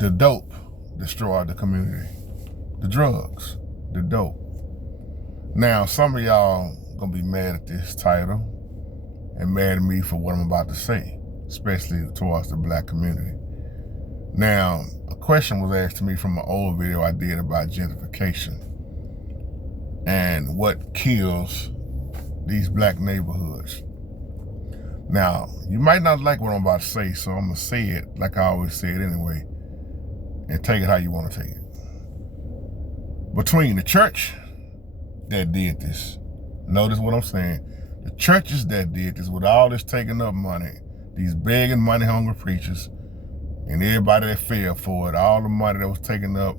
The dope destroyed the community. The drugs, the dope. Now, some of y'all gonna be mad at this title and mad at me for what I'm about to say, especially towards the black community. Now, a question was asked to me from an old video I did about gentrification and what kills these black neighborhoods. Now, you might not like what I'm about to say, so I'm gonna say it like I always say it anyway, and take it how you wanna take it. Between the church that did this, notice what I'm saying, the churches that did this with all this taking up money, these begging money hungry preachers, and everybody that fell for it, all the money that was taken up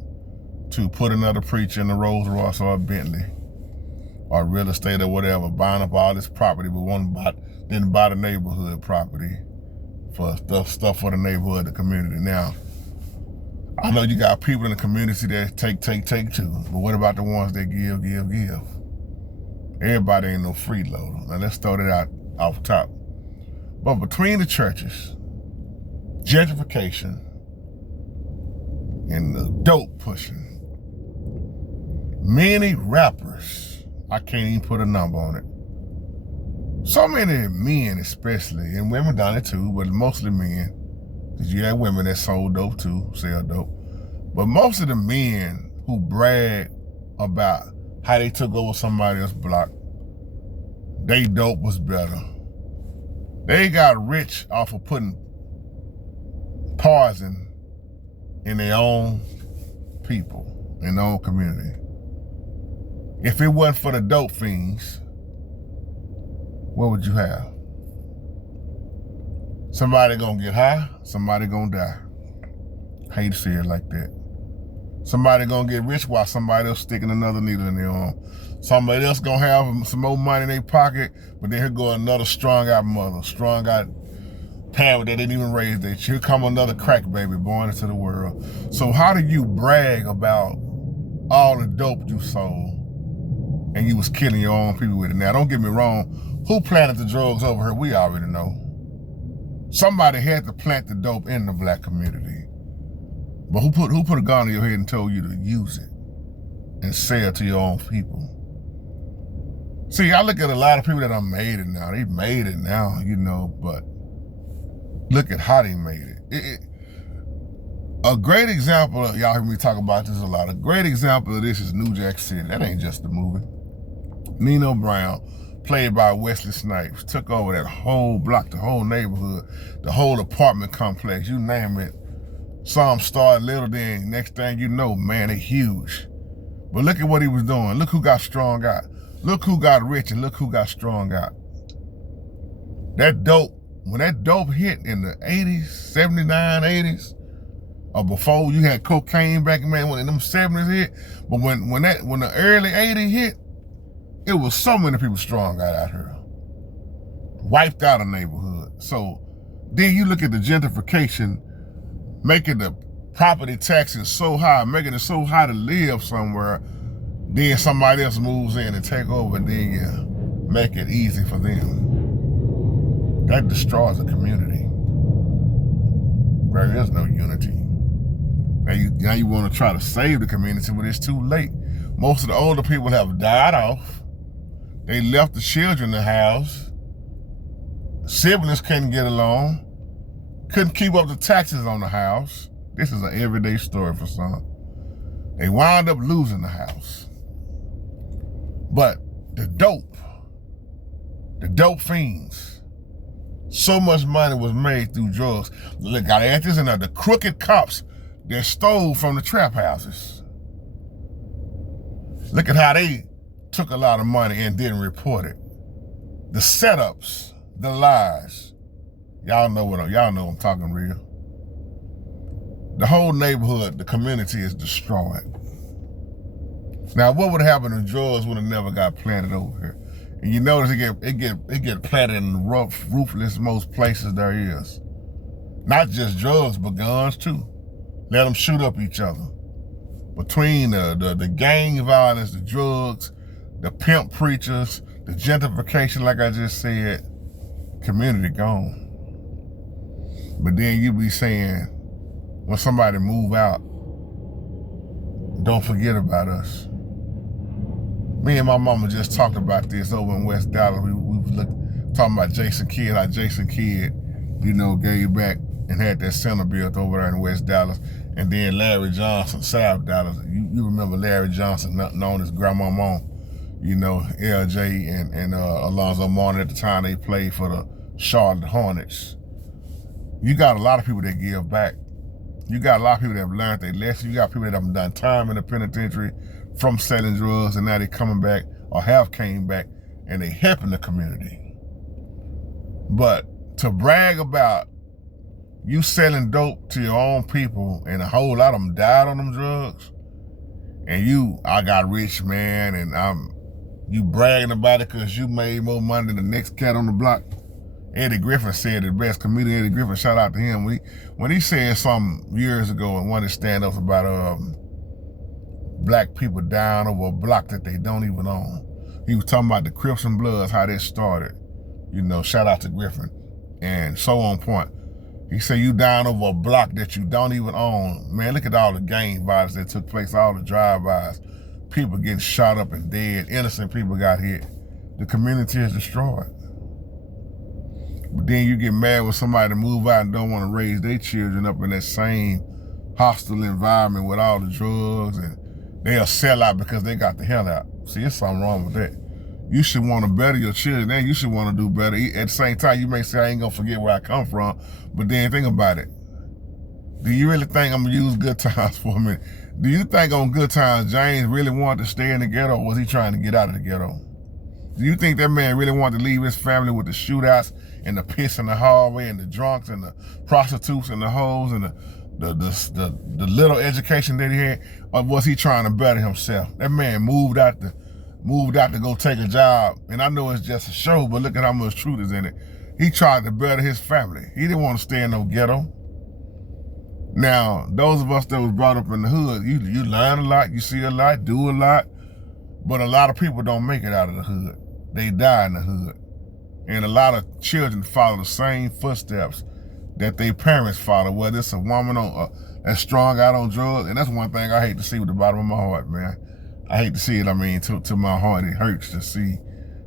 to put another preacher in the Rolls Royce or a Bentley or real estate or whatever, buying up all this property, but didn't buy the neighborhood property for stuff for the neighborhood, the community. Now, I know you got people in the community that take too, but what about the ones that give? Everybody ain't no freeloader. Now let's throw that out off top. But between the churches, gentrification, and the dope pushing, many rappers, I can't even put a number on it. So many men especially, and women done it too, but mostly men, because you have women that sold dope too, sell dope. But most of the men who brag about how they took over somebody else's block, they dope was better. They got rich off of putting poison in their own people, in their own community. If it wasn't for the dope fiends, what would you have? Somebody gonna get high, somebody gonna die. Hate to see it like that. Somebody gonna get rich while somebody else sticking another needle in their arm. Somebody else gonna have some more money in their pocket, but then here go another strung out mother, strung out parent that didn't even raise their child. Here come another crack baby born into the world. So how do you brag about all the dope you sold and you was killing your own people with it? Now, don't get me wrong, who planted the drugs over here? We already know. Somebody had to plant the dope in the black community. But who put a gun to your head and told you to use it and sell it to your own people? See, I look at a lot of people that done made it now. They made it now, you know, but look at how they made it. A great example, y'all hear me talk about this a lot, a great example of this is New Jack City. That ain't just a movie. Nino Brown, played by Wesley Snipes, took over that whole block, the whole neighborhood, the whole apartment complex, you name it. Some started little, then next thing you know, man, they huge. But look at what he was doing. Look who got strong out. Look who got rich and look who got strong out. That dope, when that dope hit in the 80s, 79, 80s, or before you had cocaine back, man, when them 70s hit, but when the early 80s hit, it was so many people strong out here. Wiped out a neighborhood. So then you look at the gentrification, making the property taxes so high, making it so high to live somewhere, then somebody else moves in and take over, and then you make it easy for them. That destroys a community. There is no unity. Now you want to try to save the community, but it's too late. Most of the older people have died off. They left the children in the house. Siblings couldn't get along. Couldn't keep up the taxes on the house. This is an everyday story for some. They wound up losing the house. But the dope fiends, so much money was made through drugs. Look, got at this and the crooked cops that stole from the trap houses. Look at how they took a lot of money and didn't report it. The setups, the lies. Y'all know I'm talking real. The whole neighborhood, the community is destroyed. Now, what would happen if drugs would have never got planted over here? And you notice it get planted in the rough, roofless most places there is. Not just drugs, but guns too. Let them shoot up each other. Between the gang violence, the drugs, the pimp preachers, the gentrification, like I just said, community gone. But then you be saying, when somebody move out, don't forget about us. Me and my mama just talked about this over in West Dallas. We was talking about Jason Kidd, how Jason Kidd, you know, gave back and had that center built over there in West Dallas. And then Larry Johnson, South Dallas. You remember Larry Johnson, known as Grandmama, you know, LJ and Alonzo Mourning at the time they played for the Charlotte Hornets. You got a lot of people that give back. You got a lot of people that have learned their lesson. You got people that have done time in the penitentiary from selling drugs, and now they coming back or have came back and they helping the community. But to brag about you selling dope to your own people and a whole lot of them died on them drugs, and I got rich, man, and you bragging about it because you made more money than the next cat on the block. Eddie Griffin said it best. Comedian Eddie Griffin, shout out to him. When he said something years ago in one of his stand-ups about black people dying over a block that they don't even own. He was talking about the Crips and Bloods, how that started. You know, shout out to Griffin. And so on point. He said you dying over a block that you don't even own. Man, look at all the gang violence that took place, all the drive-bys. People getting shot up and dead. Innocent people got hit. The community is destroyed. But then you get mad when somebody move out and don't want to raise their children up in that same hostile environment with all the drugs, and they'll sell out because they got the hell out. See, there's something wrong with that. You should want to better your children, and you should want to do better. At the same time, you may say, I ain't gonna forget where I come from, but then think about it. Do you really think I'm gonna use Good Times for a minute? Do you think on Good Times, James really wanted to stay in the ghetto, or was he trying to get out of the ghetto? Do you think that man really wanted to leave his family with the shootouts and the piss in the hallway and the drunks and the prostitutes and the hoes and the little education that he had? Or was he trying to better himself? That man moved out to go take a job. And I know it's just a show, but look at how much truth is in it. He tried to better his family. He didn't want to stay in no ghetto. Now, those of us that was brought up in the hood, you learn a lot, you see a lot, do a lot, but a lot of people don't make it out of the hood. They die in the hood. And a lot of children follow the same footsteps that their parents follow, whether it's a woman that's strung out on drugs. And that's one thing I hate to see with the bottom of my heart, man. I hate to see it. I mean, to my heart, it hurts to see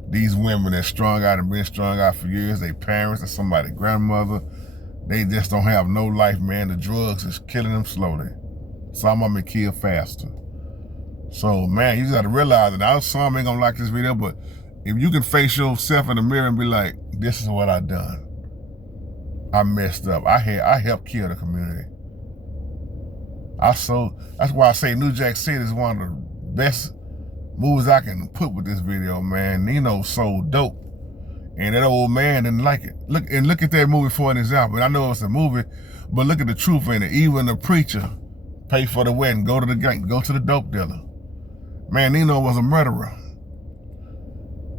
these women that strung out and been strung out for years, their parents or somebody's grandmother, they just don't have no life, man. The drugs is killing them slowly. Some of them are killed faster. So, man, you just got to realize that. Now, some ain't gonna like this video, but if you can face yourself in the mirror and be like, this is what I done. I messed up. I helped kill the community. That's why I say New Jack City is one of the best movies I can put with this video, man. Nino sold dope. And that old man didn't like it. Look at that movie for an example. And I know it's a movie, but look at the truth in it. Even the preacher pay for the wedding, go to the gang, go to the dope dealer. Man, Nino was a murderer.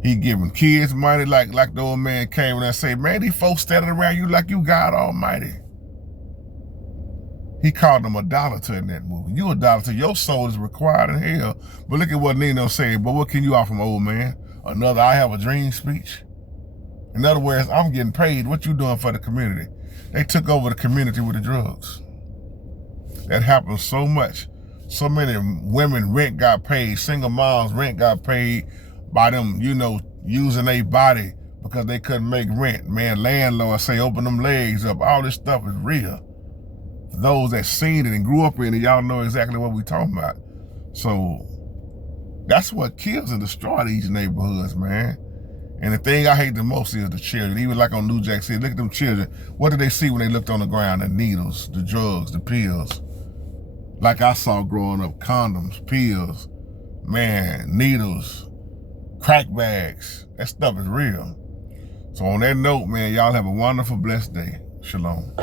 He giving kids money like the old man came and said, man, these folks standing around you like you God Almighty. He called them idolater in that movie. You idolater, your soul is required in hell. But look at what Nino said, but what can you offer from old man? Another I have a dream speech. In other words, I'm getting paid. What you doing for the community? They took over the community with the drugs. That happens so much. So many women rent got paid, single moms rent got paid by them, you know, using their body because they couldn't make rent. Man, landlords say open them legs up. All this stuff is real. For those that seen it and grew up in it, y'all know exactly what we talking about. So that's what kills and destroys these neighborhoods, man. And the thing I hate the most is the children. Even like on New Jack City, look at them children. What did they see when they looked on the ground? The needles, the drugs, the pills. Like I saw growing up, condoms, pills, man, needles, crack bags. That stuff is real. So on that note, man, y'all have a wonderful, blessed day. Shalom.